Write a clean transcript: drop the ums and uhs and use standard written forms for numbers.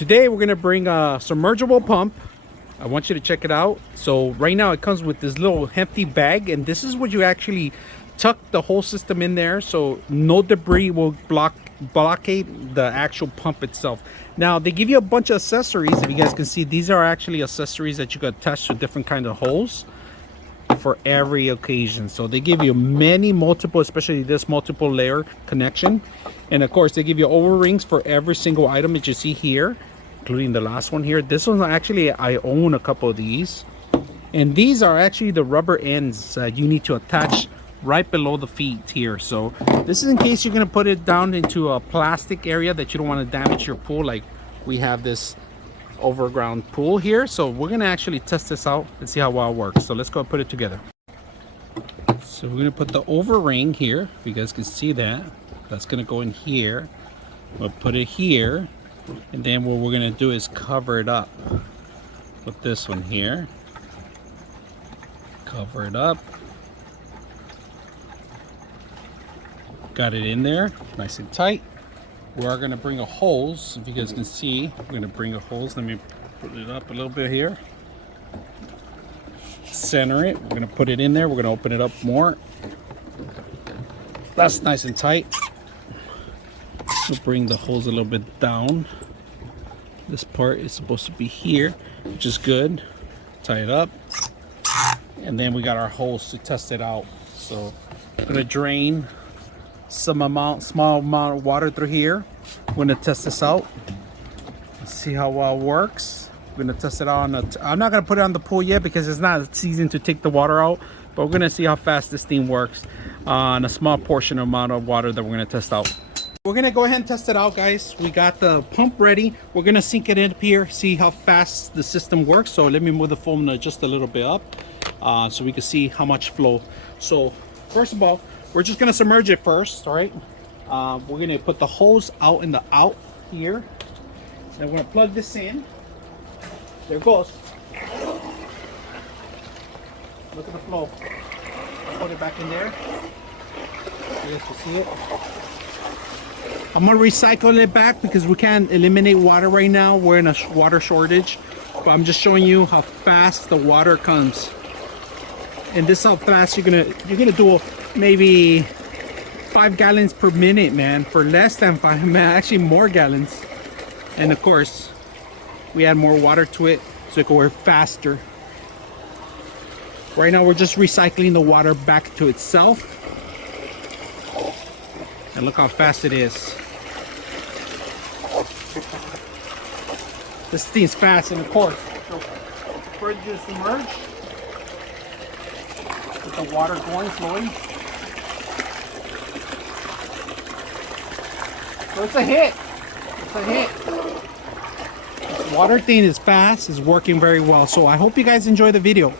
Today we're gonna bring a submersible pump. I want you to check it out. So right now it comes with this little hefty bag, and this is what you actually tuck the whole system in there, so no debris will blockade the actual pump itself. Now they give you a bunch of accessories. If you guys can see, these are actually accessories that you can attach to different kind of holes for every occasion. So they give you multiple, especially this multiple layer connection, and of course they give you O-rings for every single item that you see here, including the last one here. This one actually, I own a couple of these, and these are actually the rubber ends you need to attach right below the feet here. So this is in case you're going to put it down into a plastic area that you don't want to damage your pool, like we have this overground pool here. So we're going to actually test this out and see how well it works. So let's go and put it together. So we're going to put the O-ring here, if you guys can see that. That's going to go in here. We'll put it here, and then what we're going to do is cover it up with this one here. Cover it up. Got it in there nice and tight. We are going to bring a hose, if you guys can see. We're going to bring a hose. Let me put it up a little bit here, center it. We're going to put it in there. We're going to open it up more. That's nice and tight. We'll bring the hose a little bit down. This part is supposed to be here, which is good. Tie it up, and then we got our hose to test it out. So I'm going to drain small amount of water through here. We're gonna test this out. Let's see how well it works. We're gonna test it out on I'm not gonna put it on the pool yet because it's not season to take the water out, but we're gonna see how fast this thing works on a small portion amount of water that we're gonna test out. We're gonna go ahead and test it out, guys. We got the pump ready. We're gonna sink it in up here, see how fast the system works. So let me move the foam just a little bit up so we can see how much flow. So first of all, we're just gonna submerge it first, all right? We're gonna put the hose out in the out here. Then we're gonna plug this in. There it goes. Look at the flow. I'll put it back in there. You guys can see it. I'm gonna recycle it back because we can't eliminate water right now. We're in a water shortage, but I'm just showing you how fast the water comes. And this is how fast you're gonna do maybe 5 gallons per minute, man, for less than 5, man, actually more gallons. And of course we add more water to it so it can work faster. Right now we're just recycling the water back to itself, and look how fast it is. This thing's fast. And of course, so further you submerge with the water flowing. So it's a hit. It's a hit. This water thing is fast, is working very well. So I hope you guys enjoy the video.